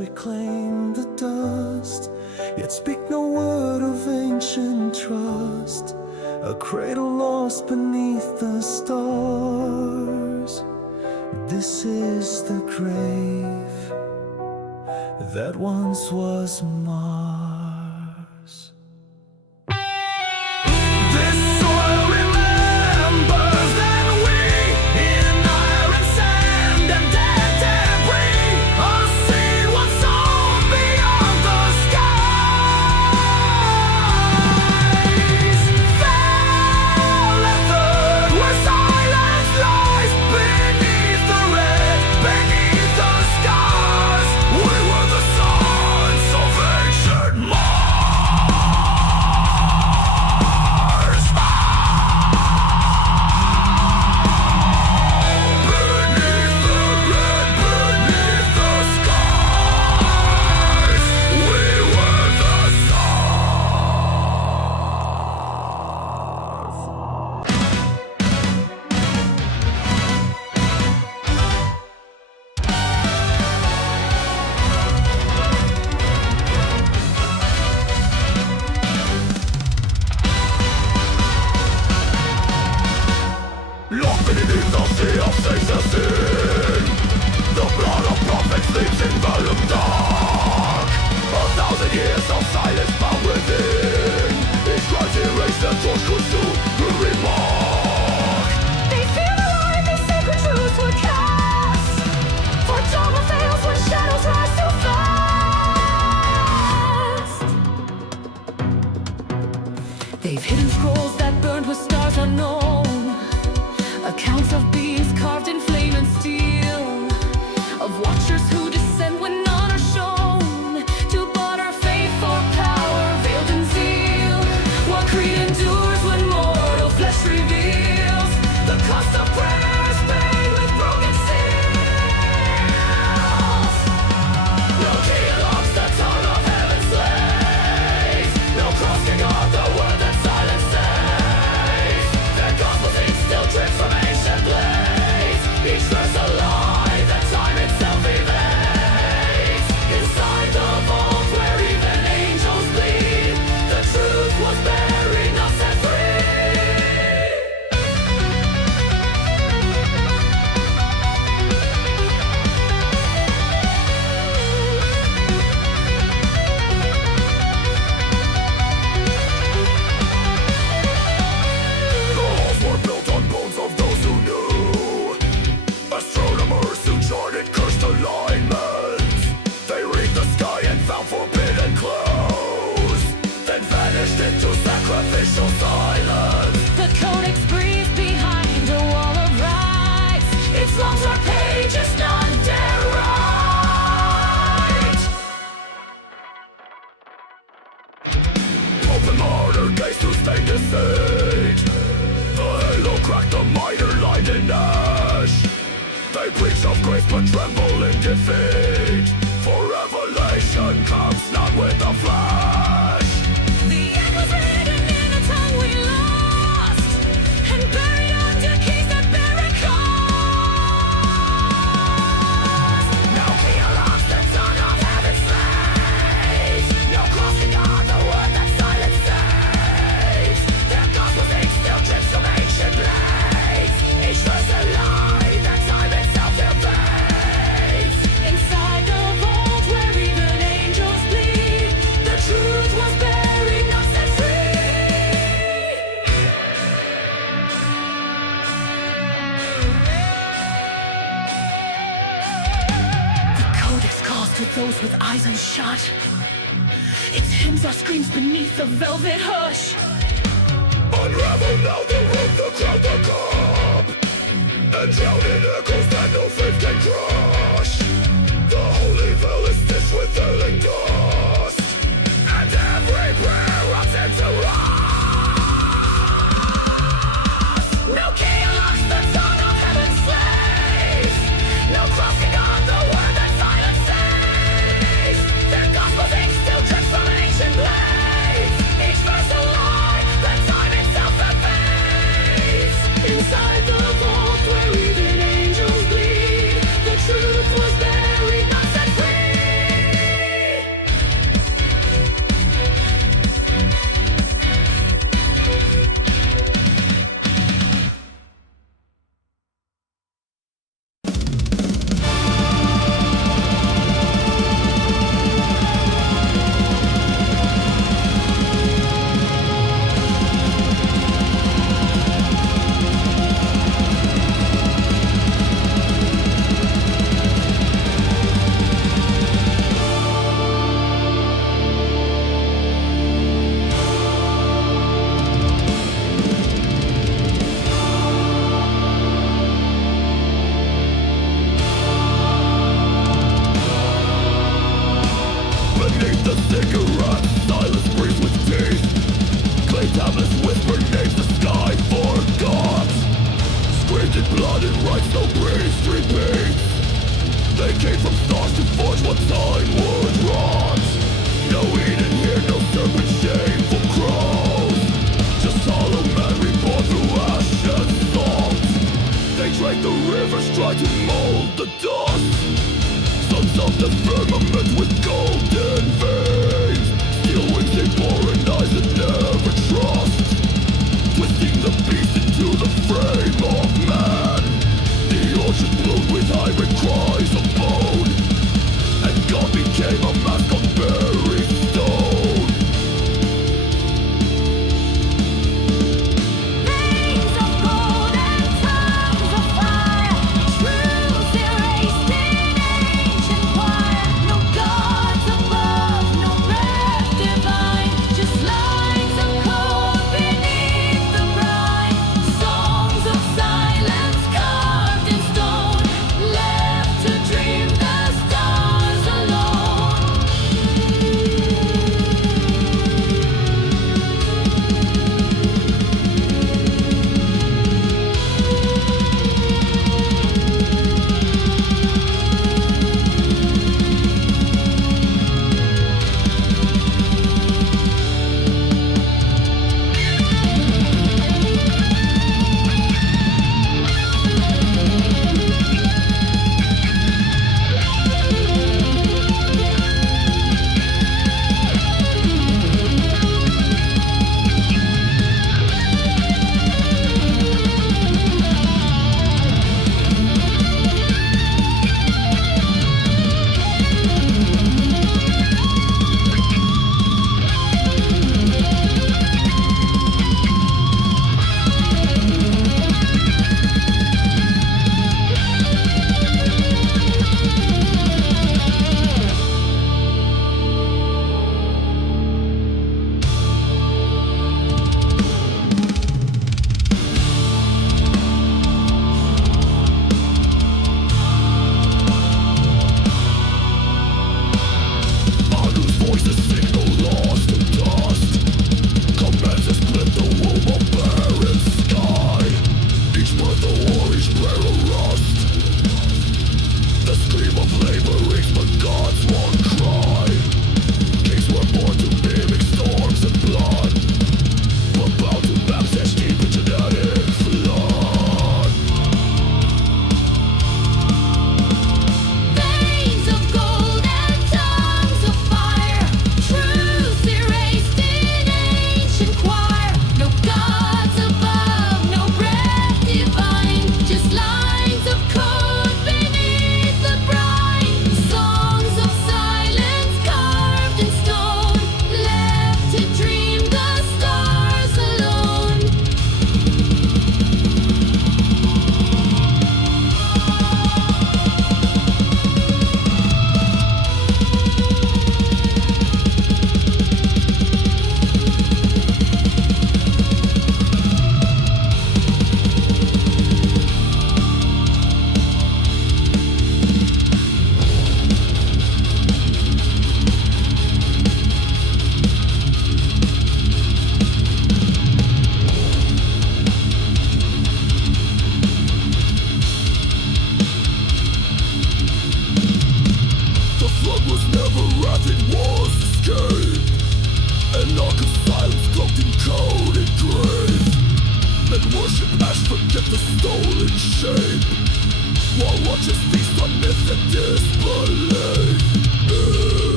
reclaim the dust, yet speak no word of ancient trust. A cradle lost beneath the stars. This is the grave that once was Mars. This soil remembers that we, in iron, sand, and dead debris, are seen what's sown beyond the skies. Fell and third, where silence lies beneath the red, beneath the scars. We were the sons of ancient Mars. Beneath the red, beneath the scars, we were the locked beneath the sea of sin. The blood of prophets sleeps in vellum dark. 1,000 years of silence bound within. Each right erased the torch could soon remark. They feel alive, these sacred truths were cast. For dogma fails when shadows rise too fast. They've hidden scrolls that burned with stars unknown. Accounts of beings carved in flame and steel. Of watchers who descend when none are shown. To barter faith for power veiled in zeal. What creed endures when mortal flesh reveals the cost of prayers paid with broken seals. No key unlocks the tongue of heaven's slaves. No cross can guard the word that silence saves. Their gospel's ink still drips from ancient blades. Each verse a lie that time itself evades. Inside the vault where even angels bleed, the truth was buried, not set free. The halls were built on bones of those who knew. Astronomers who charted cursed alignments. They read the sky and found forbidden clues, then vanished into sacrificial silence. The Codex breathes behind a wall of rights. Its lungs are pages none dare write. Open martyr gaze to stain deceit. The halo cracked, the miter lined in ash. They preach of grace but tremble in defeat. For revelation comes not with the flash. The end was written in a tongue we lost, and buried under keys that bear a cost. No key unlocks the tongue of heaven's slaves. No cross can guard the word that silence saves. Their gospel's ink still drips from ancient blades. Each verse a lie that time itself evades. Inside the vault where even angels bleed, the truth was buried, not set free. The Codex calls to those with eyes unshut. Its hymns are screams beneath the velvet hush. Unravel now the rope, the crowd, the cup, and drown in echoes that no faith can crush. The holy veil is stitched with ailing dust, and every prayer runs into rust. No key unlocks the tongue of heaven's slaves. No cross can guard the word that silence saves. Their gospel's ink still drips from ancient blades. Each verse a lie that time itself evades. Inside the vault where even angels bleed, the truth was buried, not set free. the cigarette, silence breathes with teeth. Clay tablets whisper names the sky forgot. Screamed in blood and writes no priest repeats. They came from stars to forge what time would rot. No Eden here, no serpent shameful crows. Just hollow men reborn through ash and salt. They drank the rivers, tried to mold the dust. Sons of the firmament with golden veins. Steel wings they bore and eyes that never trust. Twisting the beast into the frame of man. The ocean bloomed with hybrid cries of bone. And God became a mask of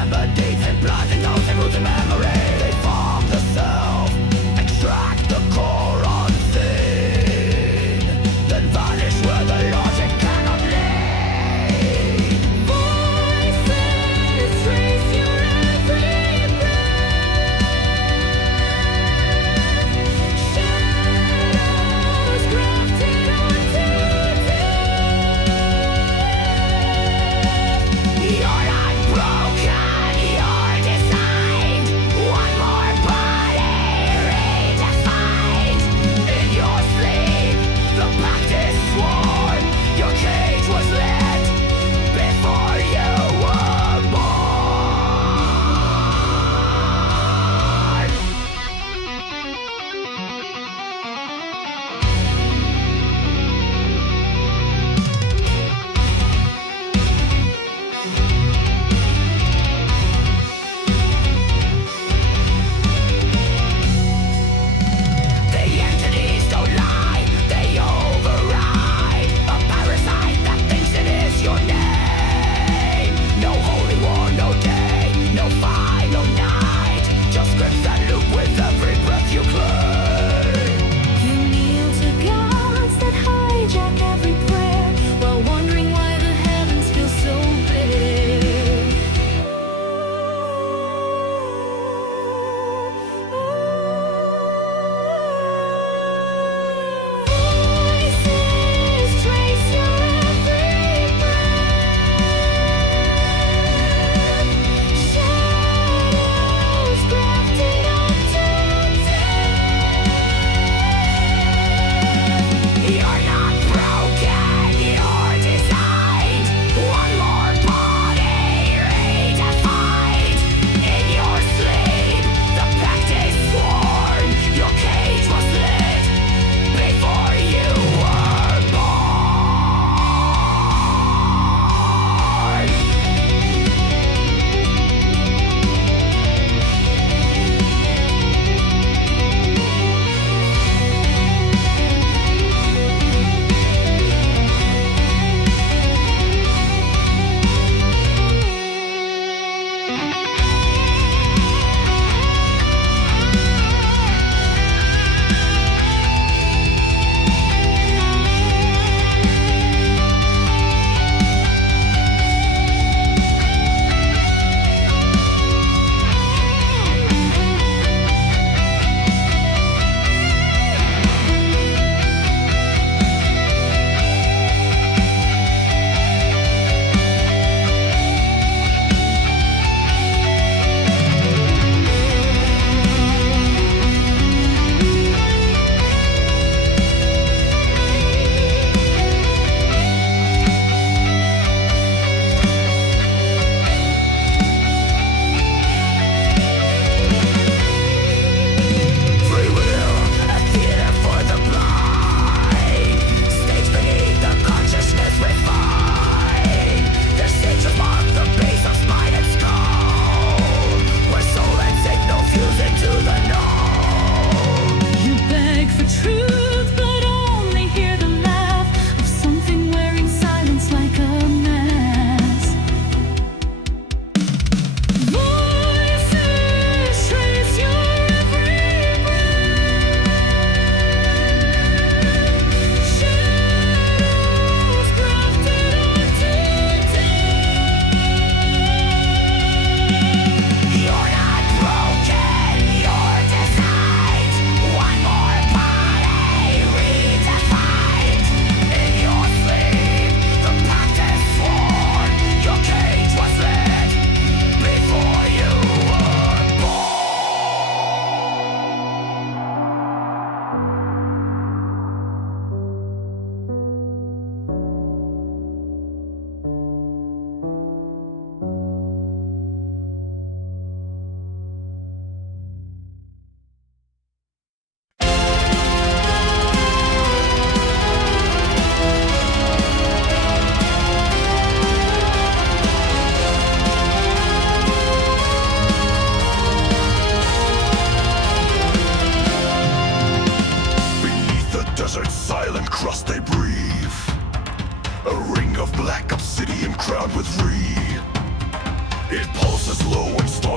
remember deeds and blood and those and roots in memory. They form the self, extract the core unseen, then vanish where the logic cannot lead. Voices trace your every breath. Shadows grafted onto death. You're not broken,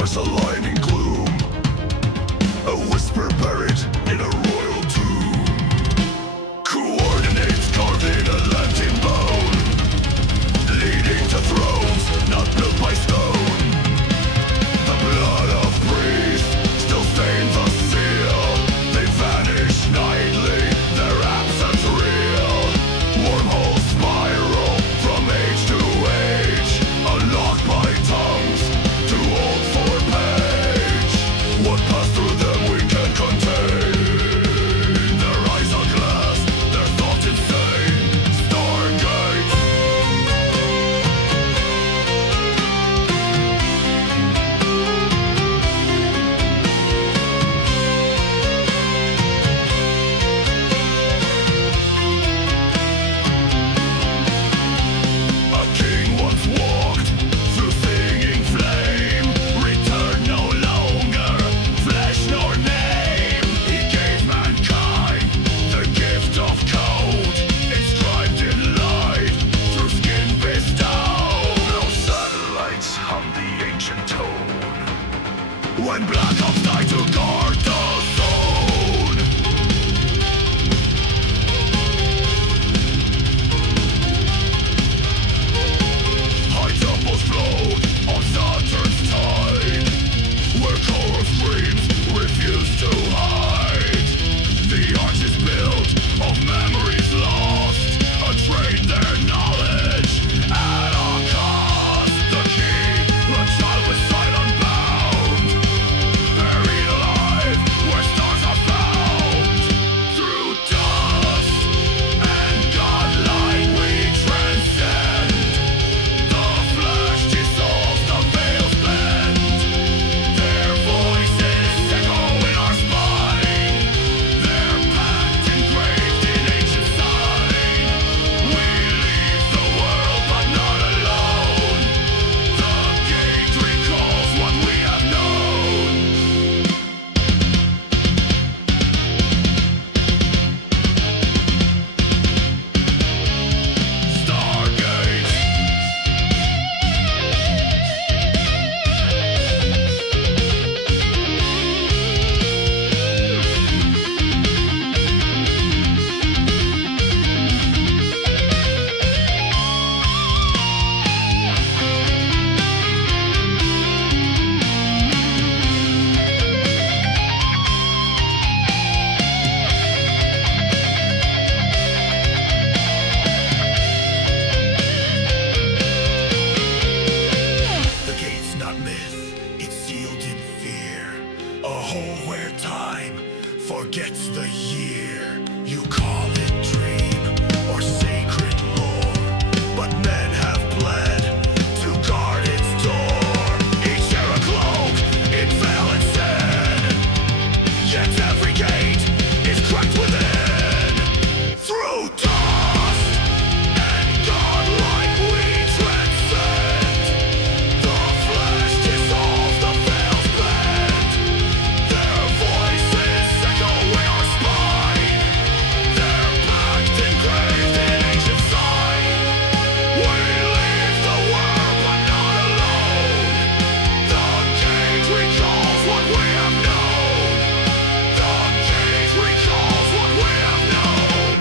stars align in gloom, a whisper buried in a royal tomb. Coordinates carved in a Latin bone, leading to thrones not built by stone. The blood of priests still stains the seal. They vanish nightly, their absence real. Wormholes spiral from age to age, unlocked by tongues too old for page. What passed through them we can't contain. Their eyes are glass, their thoughts insane. Stargate. A king once walked through singing flame, returned no longer, flesh nor name. He gave mankind the gift of code, inscribed in light, through skin bestowed. No satellites hum the ancient tone, when black ops die to guard the zone. High temples float on Saturn's tide, where choral screams refuse to hide. The arch is built of memories lost, untrained their knowledge at a cost. The key, a child with sight unbound, buried alive where stars are found. Through dust and godlight we transcend. The flesh dissolves, the veils bend. Their voices echo in our spine, their pact engraved in ancient sign. We leave the world but not alone. The gate recalls what we have known. Stargate. The gate's not myth, it's sealed in fear. A hole where time forgets the year. You call it dream or sacred lore, but men have bled to guard its door. Each share a cloak in veil and sin, yet every gate is cracked within. Through dust and godlike we transcend. The flesh dissolves, the veils bend. Their voices echo in our spine, their pact engraved in ancient sign. We leave the world but not alone. The gate recalls what we have known. The gate recalls what we have known.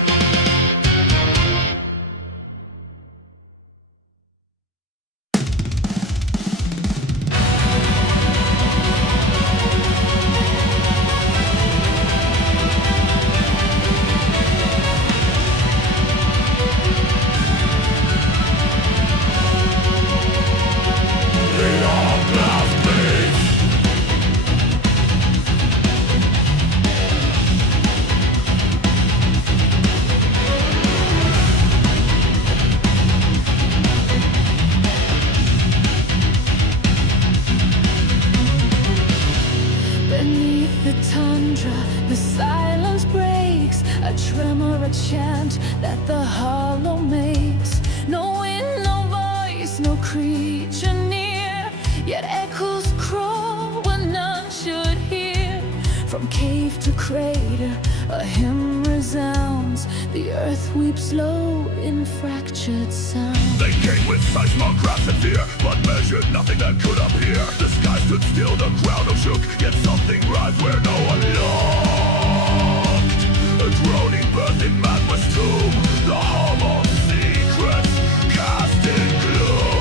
Beneath the tundra, the silence breaks, a tremor, a chant that the hollow makes. No wind, no voice, no creature near, yet echoes crawl when none should hear. From cave to crater, A hymn resounds, the earth weeps low in fractured sound. They came with seismographs and fear, but measured nothing that could appear. The sky stood still, the ground shook, yet something writhed where no one looked. A droning birth in magma's tomb, the hum of secrets cast in gloom.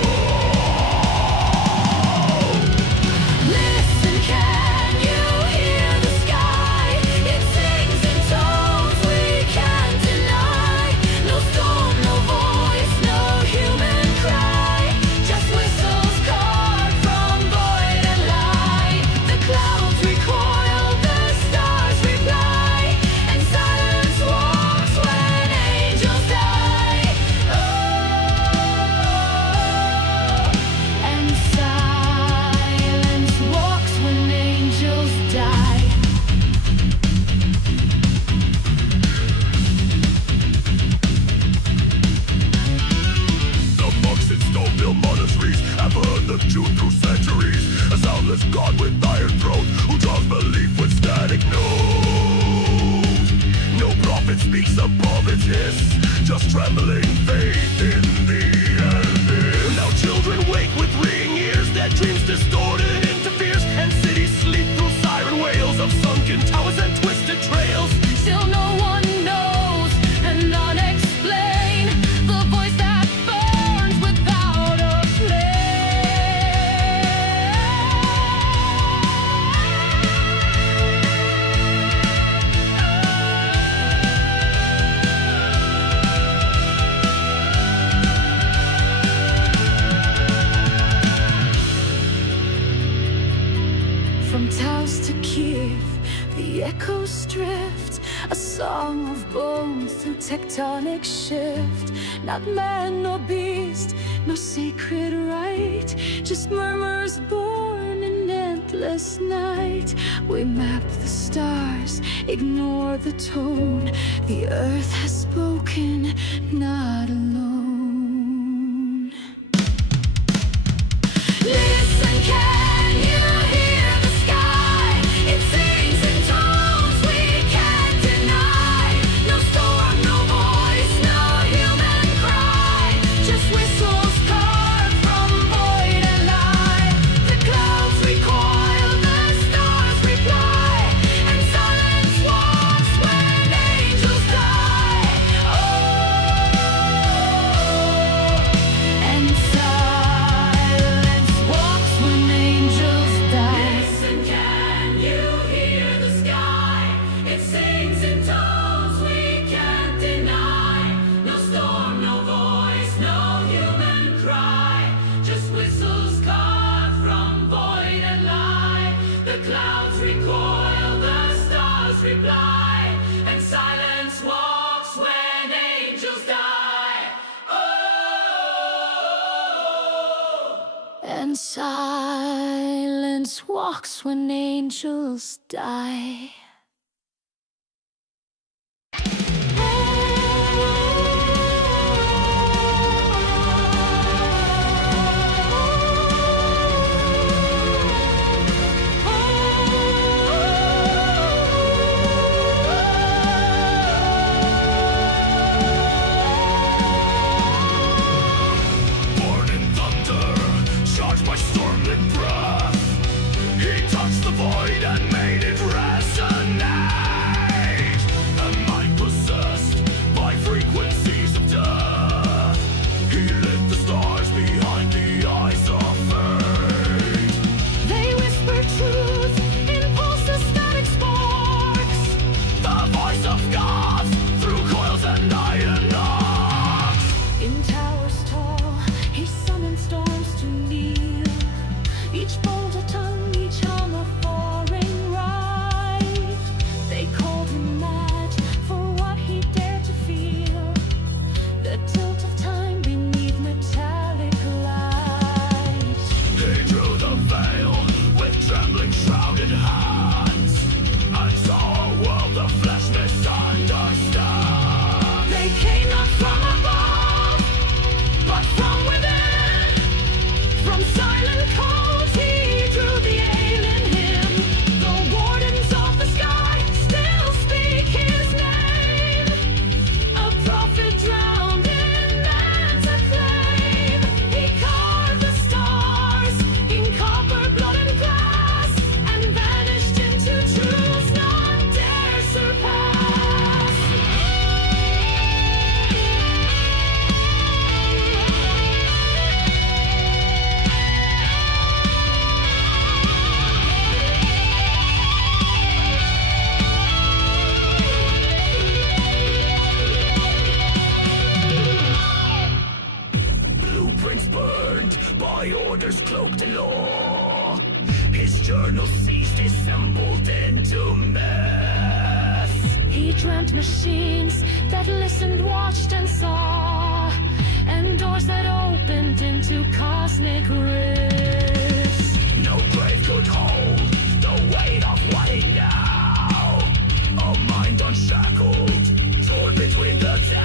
Listen, can you hear the sky? It sings in tones we can't deny. No storm, no voice, no human cry, just whistles carved from void and light. The clouds recoil, the stars reply, and silence walks when angels die. Oh, and silence walks when angels die. The monks in stone-built monasteries have heard the truth through centuries. A soundless god with iron throat who draws belief with static note. No prophet speaks above its hiss, just trembling faith in the abyss. Now children wake with ringing ears, their dreams distorted into fears, and cities sleep through siren wails of sunken towers and twisted trails. Still no one knows and unexplained the voice that burns without a flame. From Taos to Kiev, the echoes drift, a song of bones through tectonic shift. Not man nor beast, no sacred right, just murmurs born in endless night. We map the stars, ignore the tone. The earth has spoken, not alone. Listen, can you hear the sky? It sings in tones we can't deny. No storm, no voice, no human cry, just whistles carved from void and light. The clouds recoil, the stars reply, and silence walks when angels die. Oh, and silence walks when angels die. Listen, can you hear the sky? It sings in tones we can't deny. No storm, no voice, no human cry, just whistles carved from void and light. The clouds recoil, the stars reply, and silence walks when angels die. Oh, and silence walks when angels die. Born in thunder, charged by stormlit breath, he touched the void and made it resonate. A mind possessed by frequencies of death, he lit the stars behind the eyes of fate. They whisper truth in pulses, static sparks. The voice of God through coils and iron locks. In towers tall, he summoned storms to kneel. Each bolt a tongue, each hum a foreign rite. They called him mad for what he dared to feel. The tilt of time beneath metallic light. He drew the veil with trembling shrouded hands, and saw a world the flesh misunderstands. They came not from above, but from within. From silent codes he drew the alien hymn. The wardens of the sky still speak his is cloaked in lore. His journal ceased, dissembled into myth. He dreamt machines that listened, watched, and saw, and doors that opened into cosmic rifts. No grave could hold the weight of what he knew. A mind unshackled, torn between the two.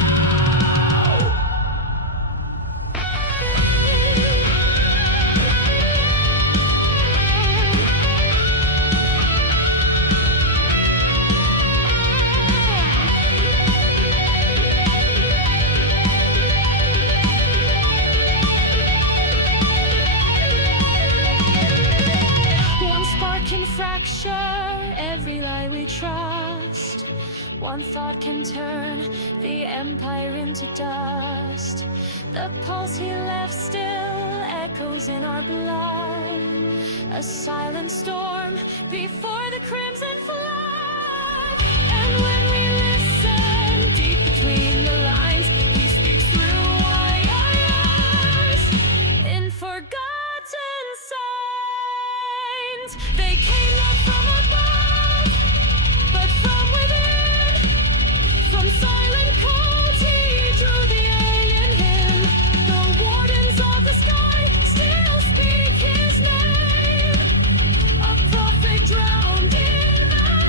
Every lie we trust. One thought can turn the empire into dust. The pulse he left still echoes in our blood. A silent storm before the crimson flood. And when we listen deep between the lines, he speaks through wires in forgotten signs. They came not from above, but from within. From silent codes he drew the alien hymn. The wardens of the sky still speak his name. A prophet drowned in magic.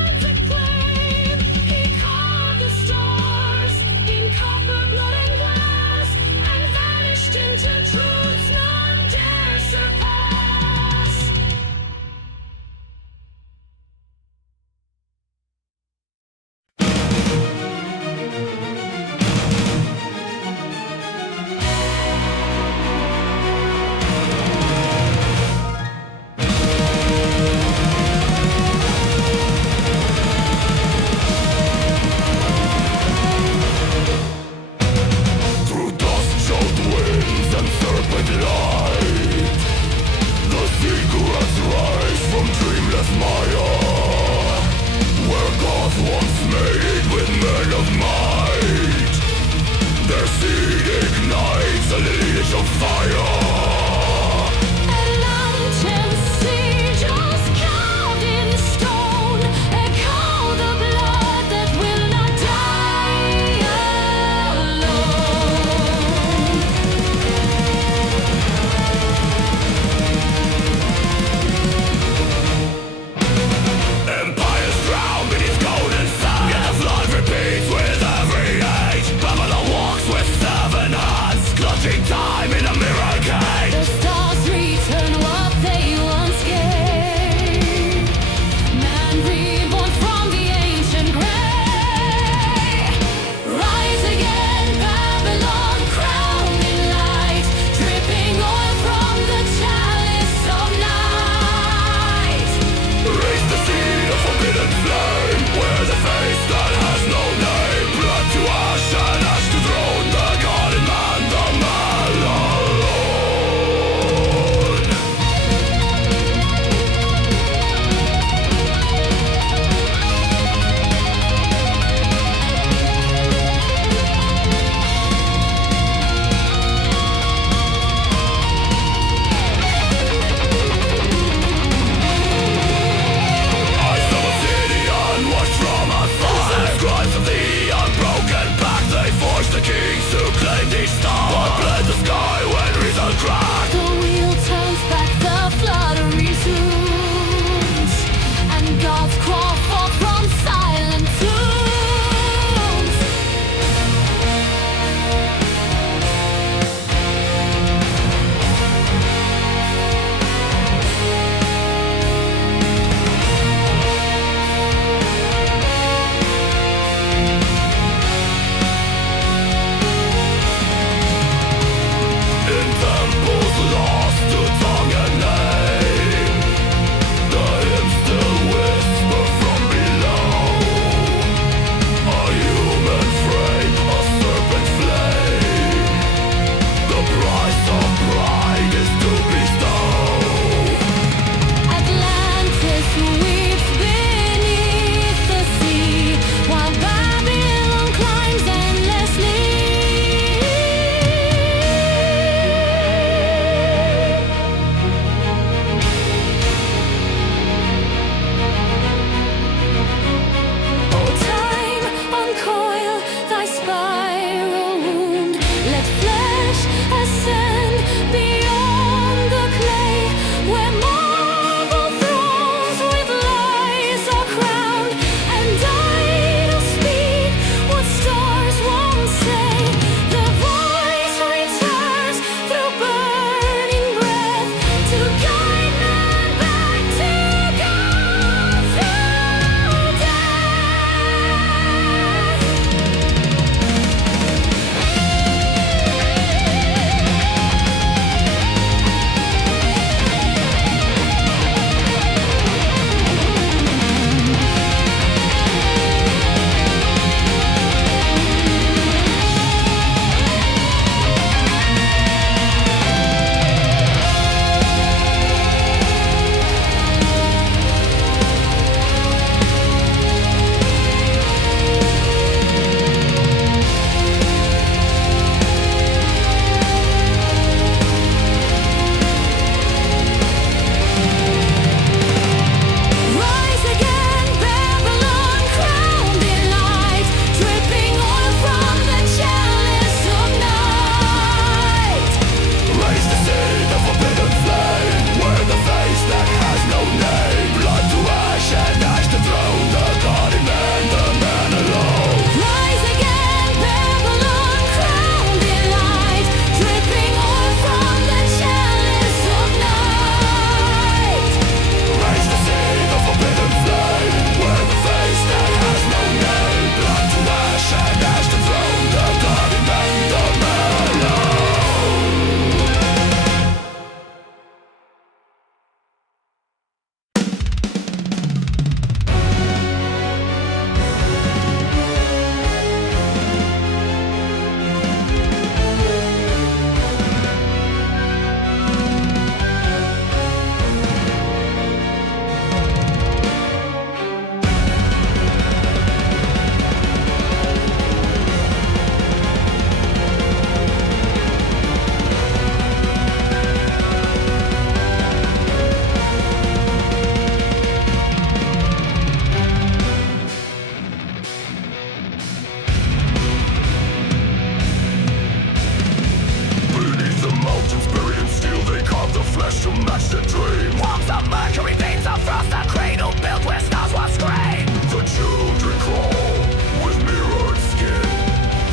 to match the dream. Walks of mercury, veins of frost, a cradle built where stars will scream. The children crawl with mirrored skin,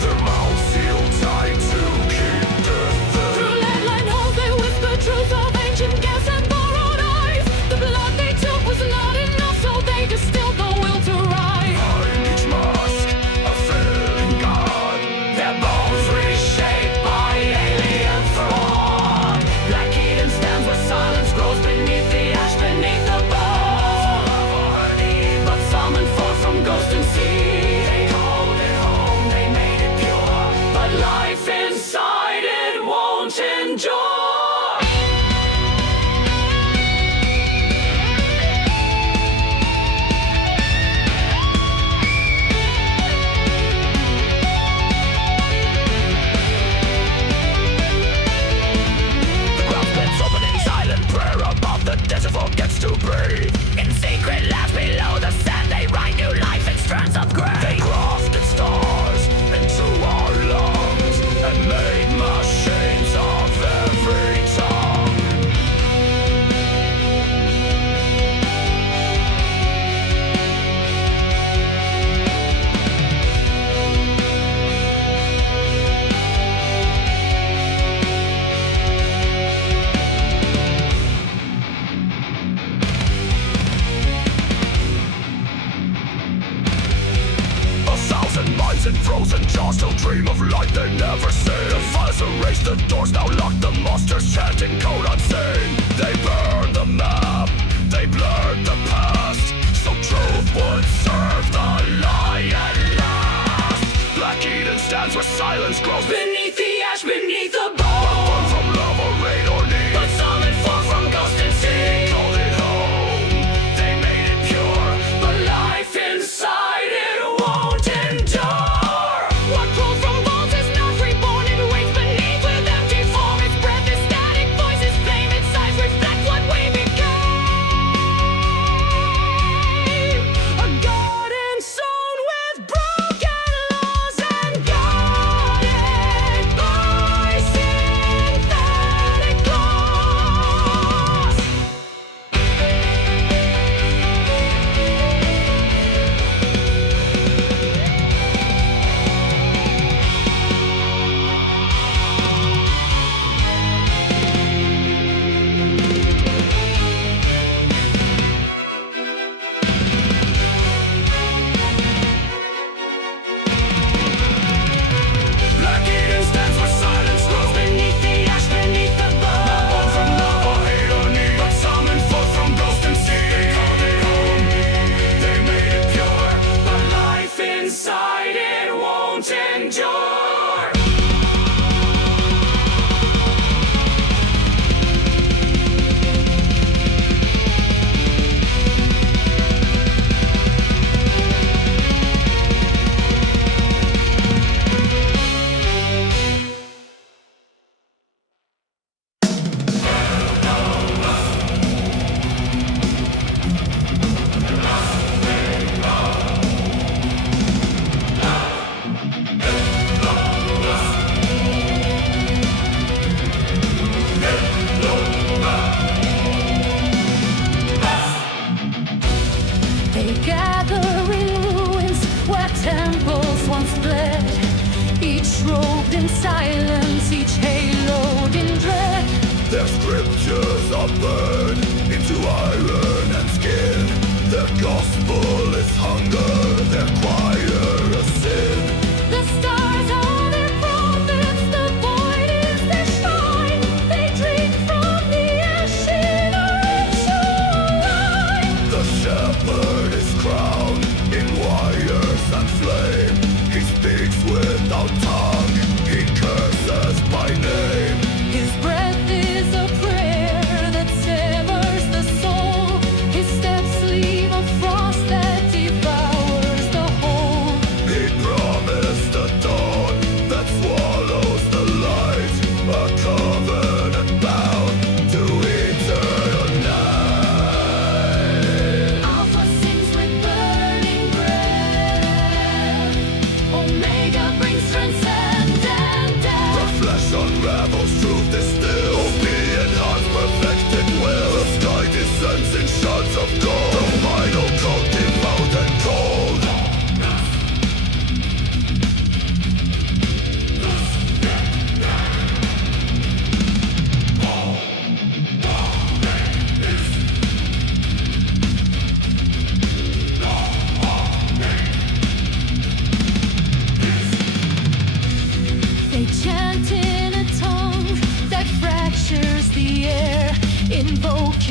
their mouths sealed tight to keep death in. Through lead-lined holes they whisper truths of ancient gas and borrowed eyes. The blood they took was not enough, so they distilled the will to rise. Behind each mask, a failing god. Their bones reshaped by alien thought. Black Eden stands where silence grows beneath the ash, beneath the bones. But summoned forth from ghost and sea, they called it home, they made it pure. But life inside it won't endure. The ground splits open in silent prayer above the desert forgets to breathe. In secret labs below the sand, they write new life in strands of gray. They crafted stars into our lungs and made machines of every tongue. A thousand minds in frozen jaws still dream of light they never see. The files erase the doors, now lock the monsters chanting code unseen. They burn the map, they blurred the past, so truth would serve the lie at last. Black Eden stands where silence grows Beneath the ash, beneath the born bone. from love or rain or need. But summoned forth from ghost and sea. Called it home, they made it pure. But life inside it won't endure. What crawls from bones is not reborn. It waits beneath with empty form. Its breath is static, voices flame. Its eyes reflect what we became. A garden sown with broken laws and guarded by synthetic laws. Black Eden stands where silence grows Beneath the ash, beneath the bone. born from love or hate or need. But summoned forth from ghost and sea. They called it home, they made it pure. But life inside it won't endure. They gather in ruins where temples once bled, each robed in silence, each haloed in dread. Their scriptures are burned into iron and skin. Their gospel is hunger, their choir a sin. The stars are their prophets, the void is their shrine. They drink from the ash in a ritual line. The shepherd is crowned in wires and flame. He speaks without tongue, he curses by name. His breath is a prayer that severs the soul. His steps leave a frost that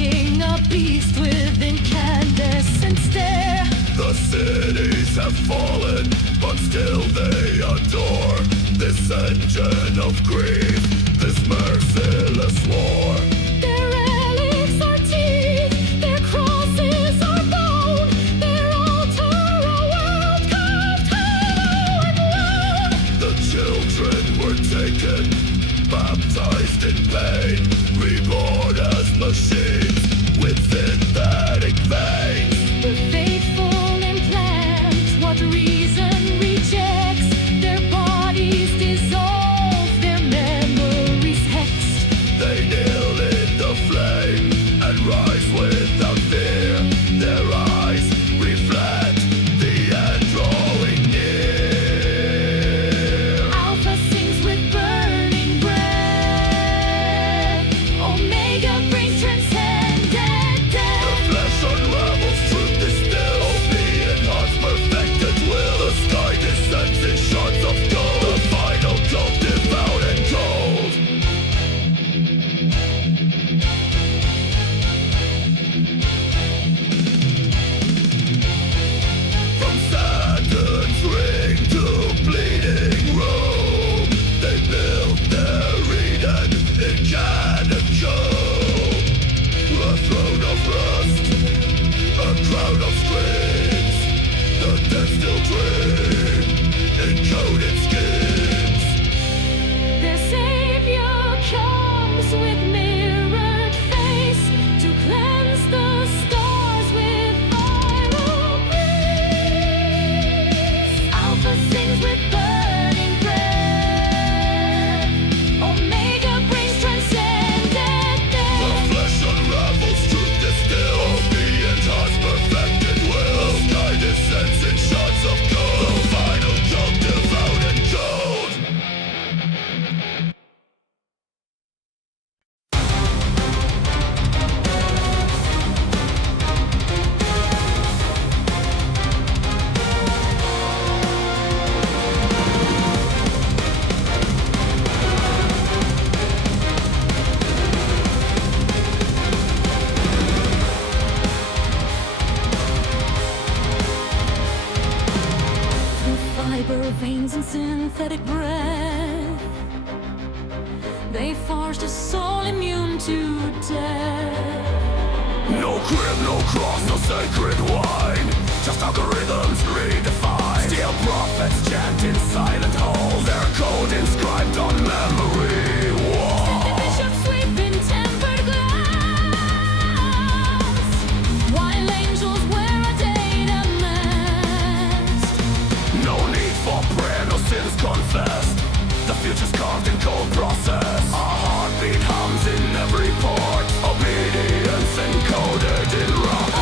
Stalking a beast with incandescent stare. The cities have fallen, but still they adore this engine of grief, this merciless war. Their relics are teeth, their crosses are bone, their altar a world carved hollow and lone. The children were taken, baptized in pain, reborn as machines with synthetic veins. The faithful implant what reason rejects. Their bodies dissolve, their memories hexed. They kneel in the flame and rise without fear. Their eyes reflect the end drawing near. Alpha sings with burning breath. Omega brings transcendent The death. flesh unravels, truth is still. Obeient hearts perfected will. The sky descends in shards of gold. The final cult devout and cold. From Saturn's ring to bleeding Rome, they built their Eden in catacomb. A throne of rust, a crown of screams. The dead still dream in coded schemes. Their savior comes with mirrored face to cleanse the stars with viral breeze. Alpha sings with burning breath. Omega brings transcendent The death. flesh unravels, truth distill. Obedient hearts perfected will. The sky descends in shards of gold. The final cult devout and cold. Through fiber veins and synthetic breath, they forged a soul immune to death. No crib, no cross, no sacred wine. Just algorithms redefined. Steel prophets chant in silent halls. Their code inscribed on memory The walls. bishops sweep in tempered glass, while angels wear a data mask. No need for prayer, no sins confessed. The future's carved in cold process. Our heartbeat hums in every port. Obedience encoded in rock. Oh,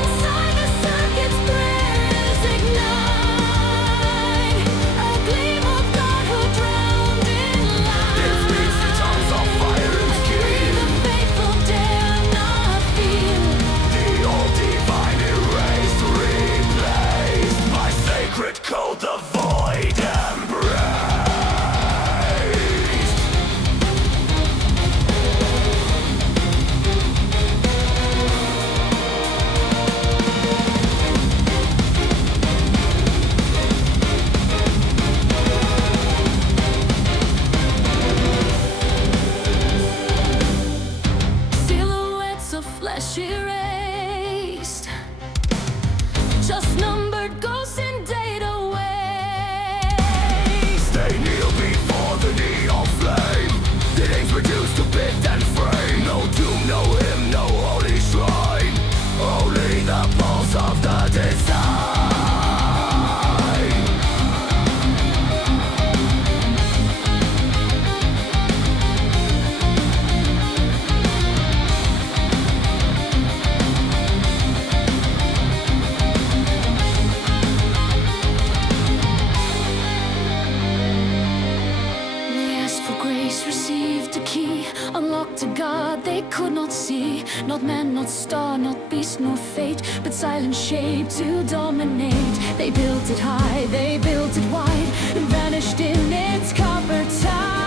inside the circuit's prayers ignite a gleam of God who drowned in light. It speaks in tongues of fire and skin. The faithful dare not feel. The old divine erased, replaced by sacred code, the void embraced. Silhouettes of flesh erased, just numbered ghosts in data waste. They kneel before the neon flame. The names reduced to bit and frame. No tomb, no hymn, no holy shrine. Only the pulse of the design. They asked for grace, received a key, unlocked a God they could not see. Not man, not star, not beast, nor fate, but silent shape to dominate. They built it high, they built it wide, and vanished in its copper tide.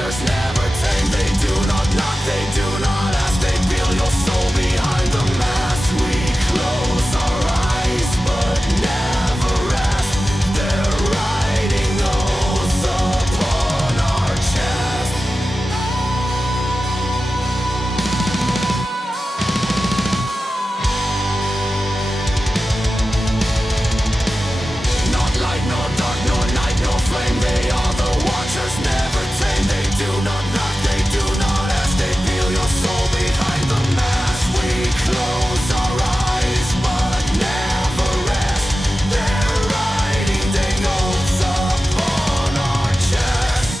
watchers never tame. They do not knock, they do not ask. They feel your soul behind the mask. We close our eyes but never rest. They're writing oaths upon our chest. Not light, nor dark, nor night, nor flame. They are the watchers never tame. They do not knock, they do not ask. They feel your soul behind the mask. We close our eyes but never rest. They're writing their notes upon our chest.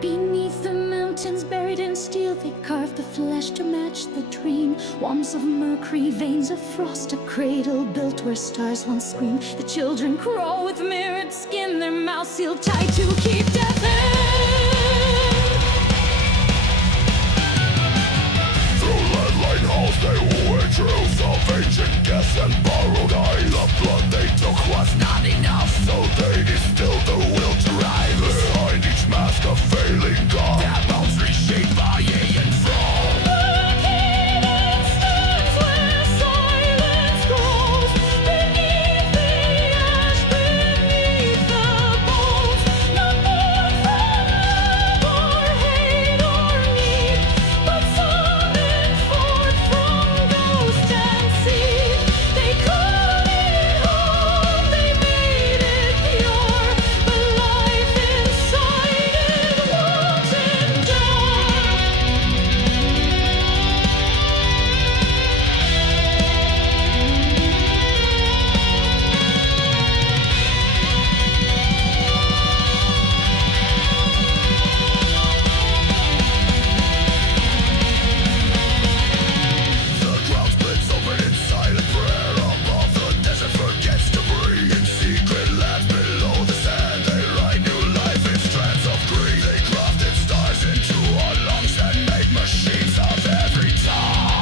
Beneath the mountains, buried in steel, they carved the flesh to match the dream. Worms of mercury, veins of frost, a cradle built where stars once screamed. The children crawl with mirrored skin, their mouths sealed tight to keep death in. Through lead-lined halls they went trails of ancient gas and borrowed oil. The blood they took was not enough, so they distilled the will to rise. Behind each mask a failing god, their bones reshaped by and from. The hidden stands where silence grows, beneath the ash, beneath the bones. Not born from love or hate or need, but summoned forth from ghost and seed. They called it home, they made it pure, but life inside it won't endure. The ground splits open in silent prayer. Above the desert forgets to breathe. In secret lands below the sand they write new life in strands of greed. They crafted stars into our lungs and made machines of every tongue.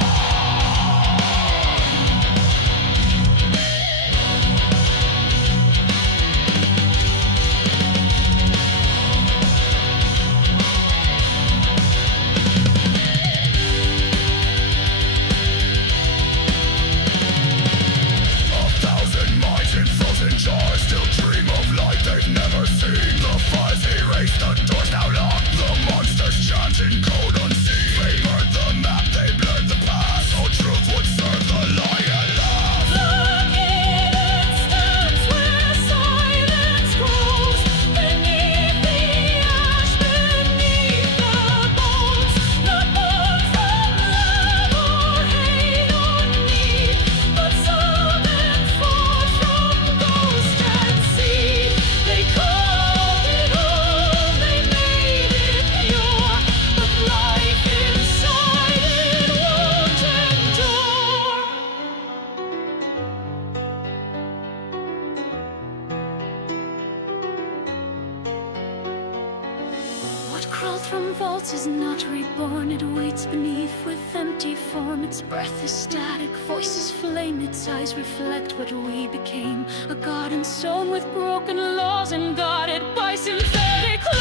A thousand minds in frozen jars still dream of light they've never seen. The fires erase, the doors now locked. The monsters chant in code unseen. They burned the map, they blurred the past. So truth would serve the lie at last. The hidden stands where silence grows, beneath the ash, beneath the bones. Not born from love or hate or need, but summoned forth from ghost and seed. They called it home, they made it pure, but life inside it won't endure. What crawled from vaults is not reborn. It waits beneath with empty form. Its breath is static, voices flame. Its eyes reflect what we became. A garden sown with broken laws and guarded by synthetic laws.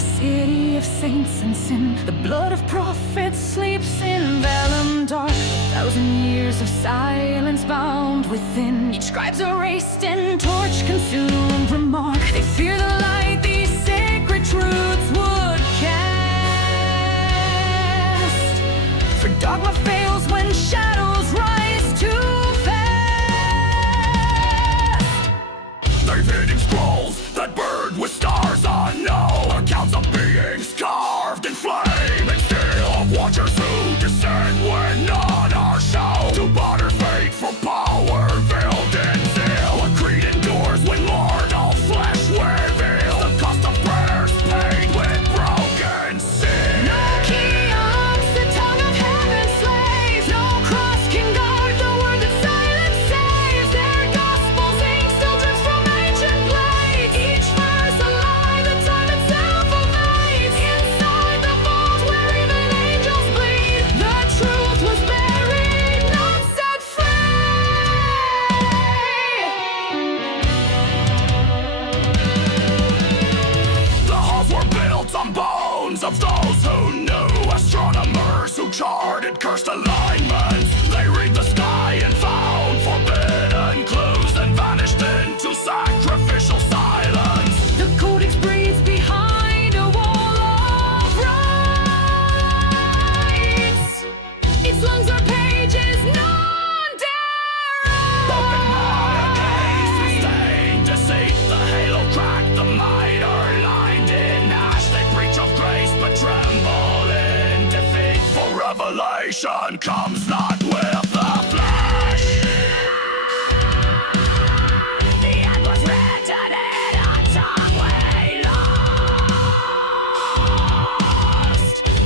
a city of saints and sin. The blood of prophets sleeps in vellum dark. 1,000 years of silence bound within. Each scribe's erased and torch consumed remark. They fear the light these sacred truths would cast. For dogma fails when shadows rise too fast. They've hidden scrolls that burned with stars unknown. Accounts of beings carved in flame and steel. Of watchers who descend when none are shown. To barter fate for power veiled in zeal. A creed endures when mortal flesh reveals. The cost of prayers paid with broken seal. No key unlocks the tongue of heaven's slaves. No cross can guard the word that silence saves. Their gospel's ink still drips from ancient blades. Each verse a lie, the time itself evades. Inside the vault where even angels bleed, the truth was buried, not set free. The halls were built on bones of those who knew. Astronomers who charted cursed alignments. They read the sky and found forbidden clues, then vanished into sacrificial silence. The Codex breathes behind a wall of rites. Its lungs are pages none dare Open my gaze, write. sustained deceit. The halo cracked, the mitre lined in ash. They preach of grace but tremble in defeat. For revelation comes not with the flesh. The end was written in a tongue we lost.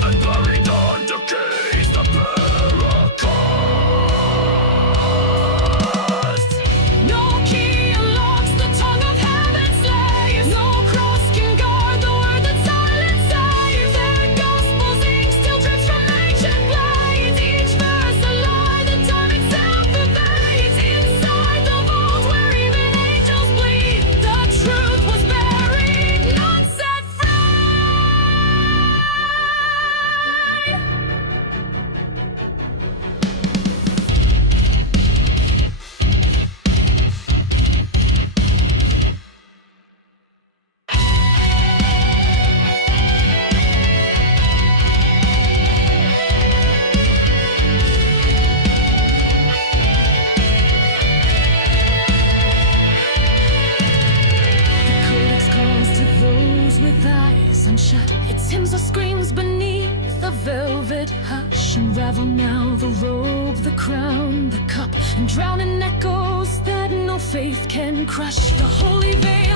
And buried under keys the Pentecost. No key unlocks the tongue of heaven's slaves. No cross can guard the word that silence saves. Their gospel's ink still drips from ancient blades. Each verse a lie, the time itself evades. Inside the vault where even angels bleed, the truth was buried, not set free. The Codex calls to those with eyes unshut. Its hymns are screams beneath the velvet hush. Unravel now the robe, the crown, the cup, and drown in echoes that no faith can crush. The holy veil